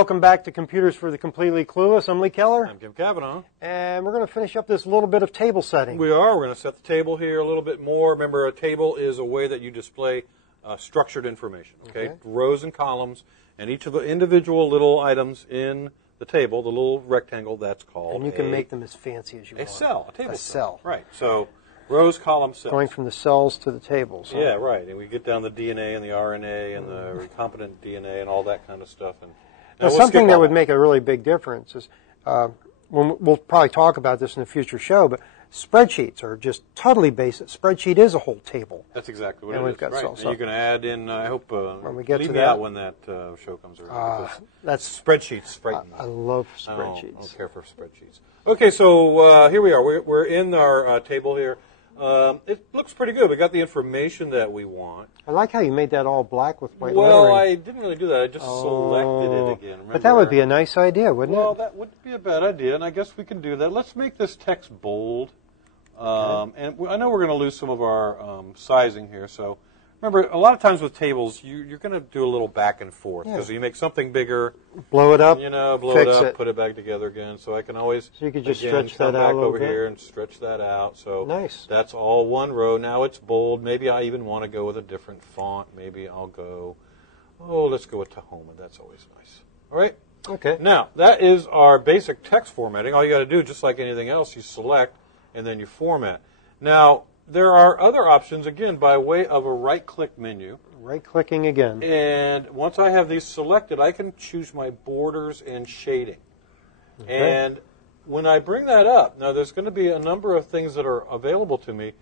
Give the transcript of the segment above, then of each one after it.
welcome back to Computers for the Completely Clueless. I'm Lee Keller. I'm Kim Cavanaugh. And we're going to finish up this little bit of table setting. We are. We're going to set the table here a little bit more. Remember, a table is a way that you display structured information. Okay? Rows and columns, and each of the individual little items in the table, the little rectangle, that's called And you can make them as fancy as you want. A cell, a table cell. Right. So rows, columns, cells. Going from the cells to the tables. Yeah, right. And we get down the DNA and the RNA and the recombinant DNA and all that kind of stuff. And now something that would make a really big difference is, we'll probably talk about this in a future show, but spreadsheets are just totally basic. Spreadsheet is a whole table. That's exactly what and it we've is. got right. cells. And you can add in, I hope, when we get leave to me that, out when that show comes around. That's spreadsheets frighten me. I love spreadsheets. I don't care for spreadsheets. Okay, so here we are. We're in our table here. It looks pretty good. We got the information that we want. I like how you made that all black with white lettering. lettering. I didn't really do that. I just selected it again. Remember? But that would be a nice idea, wouldn't it? Well, that wouldn't be a bad idea, and I guess we can do that. Let's make this text bold. And I know we're going to lose some of our sizing here. So remember, a lot of times with tables, you're going to do a little back and forth because you make something bigger, blow it up, blow it up, put it back together again. So I can always you could just stretch that out a little over bit. here and stretch that out. So nice. That's all one row. Now it's bold. Maybe I even want to go with a different font. Maybe I'll go. Let's go with Tahoma. That's always nice. All right. Okay. Now that is our basic text formatting. All you got to do, just like anything else, you select and then you format. Now, there are other options, again, by way of a right-click menu. Right-clicking again. And once I have these selected, I can choose my borders and shading. Okay. And when I bring that up, now there's going to be a number of things that are available to me.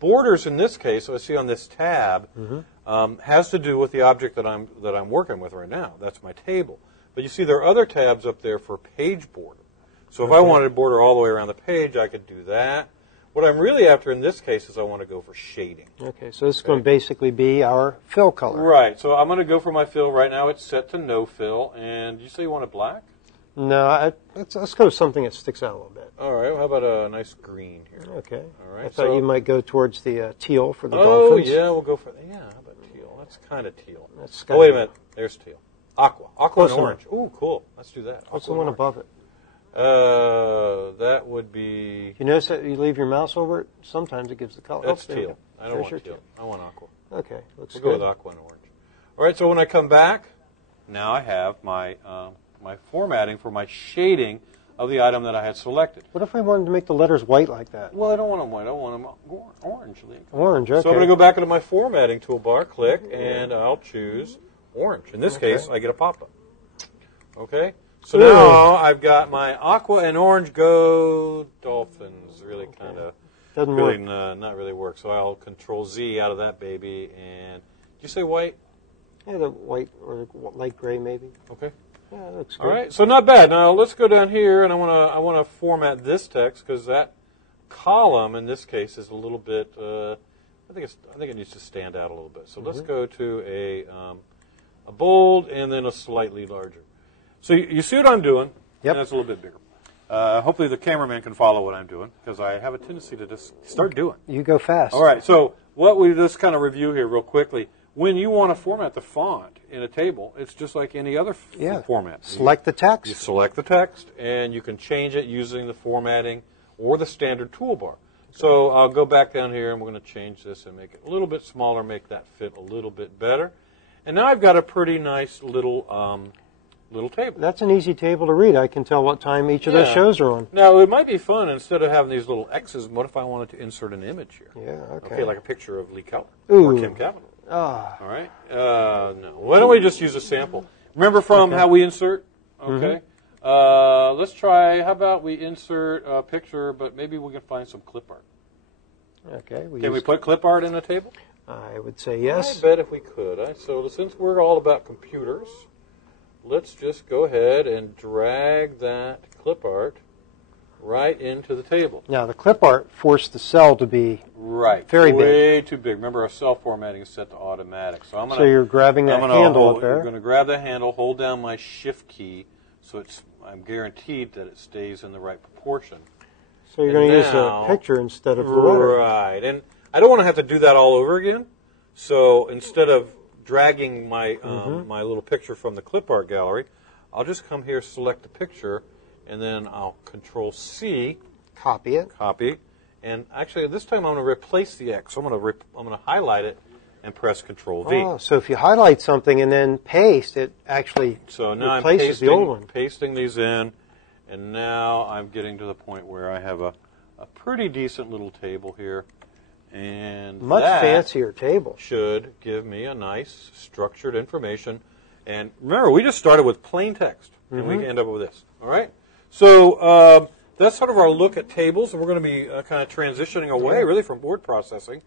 Borders, in this case, I see on this tab, has to do with the object that I'm working with right now. That's my table. But you see there are other tabs up there for page border. So if I wanted to border all the way around the page, I could do that. What I'm really after in this case is I want to go for shading. Okay, so this is going to basically be our fill color. Right, so I'm going to go for my fill. Right now it's set to no fill. And you say you want it black? No, let's go with something that sticks out a little bit. All right, well, how about a nice green here? Okay. All right. I thought you might go towards the teal for the dolphins. Oh, yeah, we'll go for that. Yeah, how about teal? That's kind of teal. Oh, wait a minute. There's teal. Aqua and orange. Ooh, cool. Let's do that. What's the one above it? That would be... You notice that you leave your mouse over it? Sometimes it gives the color. That's teal. I don't want teal. I want aqua. Okay, looks good. We'll go with aqua and orange. All right, so when I come back, now I have my my formatting for my shading of the item that I had selected. What if we wanted to make the letters white like that? Well, I don't want them white. I want them orange. Orange, okay. So I'm going to go back into my formatting toolbar, click, and I'll choose orange. In this case, I get a pop-up. Okay? So now I've got my aqua and orange go dolphins. Really kind of doesn't really work. Not really work. So I'll Control Z out of that baby. And did you say white? Yeah, the white or light gray maybe. Okay. Yeah, that looks good. All right. So not bad. Now let's go down here, and I want to format this text because that column in this case is a little bit. I think it needs to stand out a little bit. So let's go to a bold and then a slightly larger. So you see what I'm doing? Yep. And it's a little bit bigger. Hopefully the cameraman can follow what I'm doing because I have a tendency to just start doing. You go fast. All right. So what we just kind of review here real quickly. When you want to format the font in a table, it's just like any other format. Select the text. You select the text, and you can change it using the formatting or the standard toolbar. So I'll go back down here, and we're going to change this and make it a little bit smaller, make that fit a little bit better. And now I've got a pretty nice little table. That's an easy table to read. I can tell what time each of those shows are on. Now, it might be fun, instead of having these little X's, what if I wanted to insert an image here? Yeah, okay. Okay, like a picture of Lee Keller or Kim Cavanaugh. All right. No. Why don't we just use a sample? Remember from how we insert? Okay. Let's try, how about we insert a picture, but maybe we can find some clip art. Okay. Can we put clip art in a table? I would say yes. I bet if we could. So since we're all about computers, let's just go ahead and drag that clip art right into the table. Now, the clip art forced the cell to be very big. Way too big. Remember, our cell formatting is set to automatic. So you're grabbing that handle up there. I'm going to grab the handle, hold down my Shift key, so I'm guaranteed that it stays in the right proportion. So you're going to use a picture instead of the letter. Right. And I don't want to have to do that all over again. So instead of dragging my my little picture from the clip art gallery, I'll just come here, select the picture, and then I'll Control C, Copy it. copy, and actually this time I'm going to replace the X. So I'm going to highlight it and press Control V. Oh, so if you highlight something and then paste, it actually So now replaces the old one. pasting these in, and now I'm getting to the point where I have a pretty decent little table here, and Much that fancier table. should give me a nice structured information. And remember, we just started with plain text, and we end up with this. All right. So that's sort of our look at tables, and we're going to be kind of transitioning away, really, from word processing.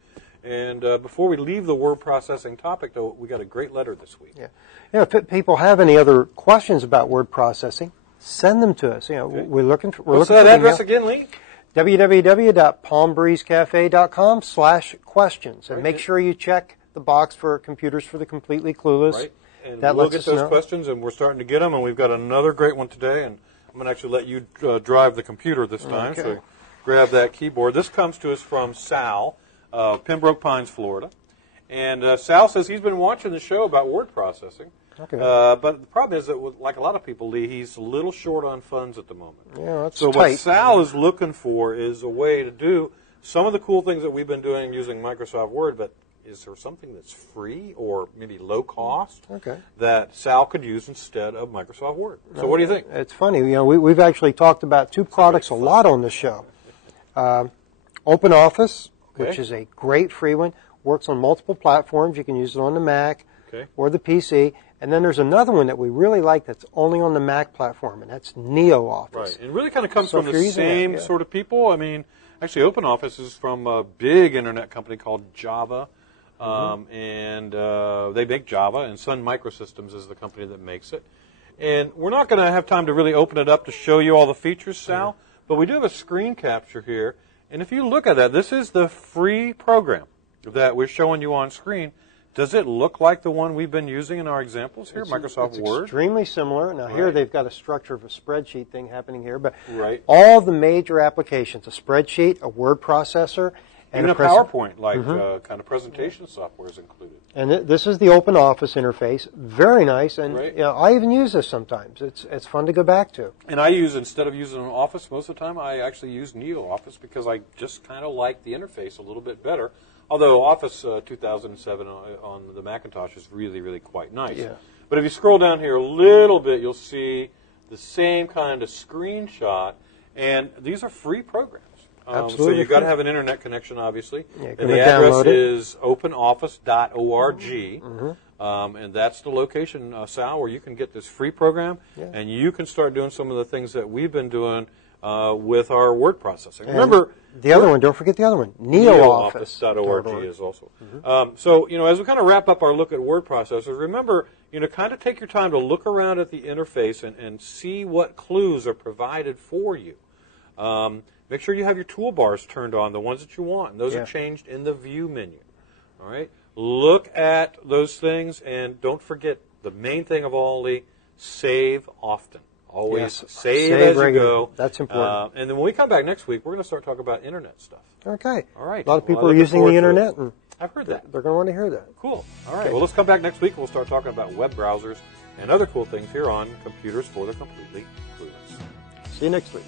And before we leave the word processing topic, though, we got a great letter this week. Yeah. If people have any other questions about word processing, send them to us. We're looking for. What's that address again, Lee? www.palmbreezecafe.com/questions, and make sure you check the box for Computers for the Completely Clueless. Right. And That we'll lets get us those know. questions, and we're starting to get them, and we've got another great one today, and I'm going to actually let you drive the computer this time, Okay. so grab that keyboard. This comes to us from Sal, Pembroke Pines, Florida, and Sal says he's been watching the show about word processing, Okay. but the problem is that, like a lot of people, Lee, he's a little short on funds at the moment. Yeah, that's So what tight. Sal is looking for is a way to do some of the cool things that we've been doing using Microsoft Word, but is there something that's free or maybe low cost Okay. that Sal could use instead of Microsoft Word? So what do you think? It's funny. We've actually talked about two products a lot on the show. OpenOffice, which Okay. is a great free one, works on multiple platforms. You can use it on the Mac Okay. or the PC. And then there's another one that we really like that's only on the Mac platform, and that's NeoOffice. Right. It really kind of comes So from if the you're using that, same yeah. sort of people. I mean, actually, OpenOffice is from a big internet company called Java. And they make Java, and Sun Microsystems is the company that makes it. And we're not going to have time to really open it up to show you all the features, Sal, but we do have a screen capture here. And if you look at that, this is the free program that we're showing you on screen. Does it look like the one we've been using in our examples here, Microsoft It's Word? extremely similar. Now here Right. they've got a structure of a spreadsheet thing happening here, but Right. all the major applications, a spreadsheet, a word processor, and Even a PowerPoint, like kind of presentation software is included. And this is the OpenOffice interface. Very nice, and Right. I even use this sometimes. It's fun to go back to. And I use, instead of using Office most of the time, I actually use NeoOffice because I just kind of like the interface a little bit better. Although Office 2007 on the Macintosh is really, really quite nice. Yeah. But if you scroll down here a little bit, you'll see the same kind of screenshot. And these are free programs. So Absolutely you've got to free. have an internet connection, obviously. Yeah, And gonna the address download it. is openoffice.org. And that's the location, Sal, where you can get this free program. Yeah. And you can start doing some of the things that we've been doing with our word processing. And Remember, the other one, don't forget the other one, NeoOffice.org. NeoOffice.org is also. So, as we kind of wrap up our look at word processors, remember, kind of take your time to look around at the interface and see what clues are provided for you. Make sure you have your toolbars turned on, the ones that you want, and those Yeah. are changed in the View menu. All right? Look at those things, and don't forget the main thing of all, Lee, save often. Always Yes, save save as you regularly. go. That's important. And then when we come back next week, we're going to start talking about internet stuff. Okay. All right. A lot of Well, people I are look using forward the to it. internet, and I've heard that. they're going to want to hear that. Cool. All right. Okay. Well, let's come back next week. We'll start talking about web browsers and other cool things here on Computers for the Completely Clueless. See you next week.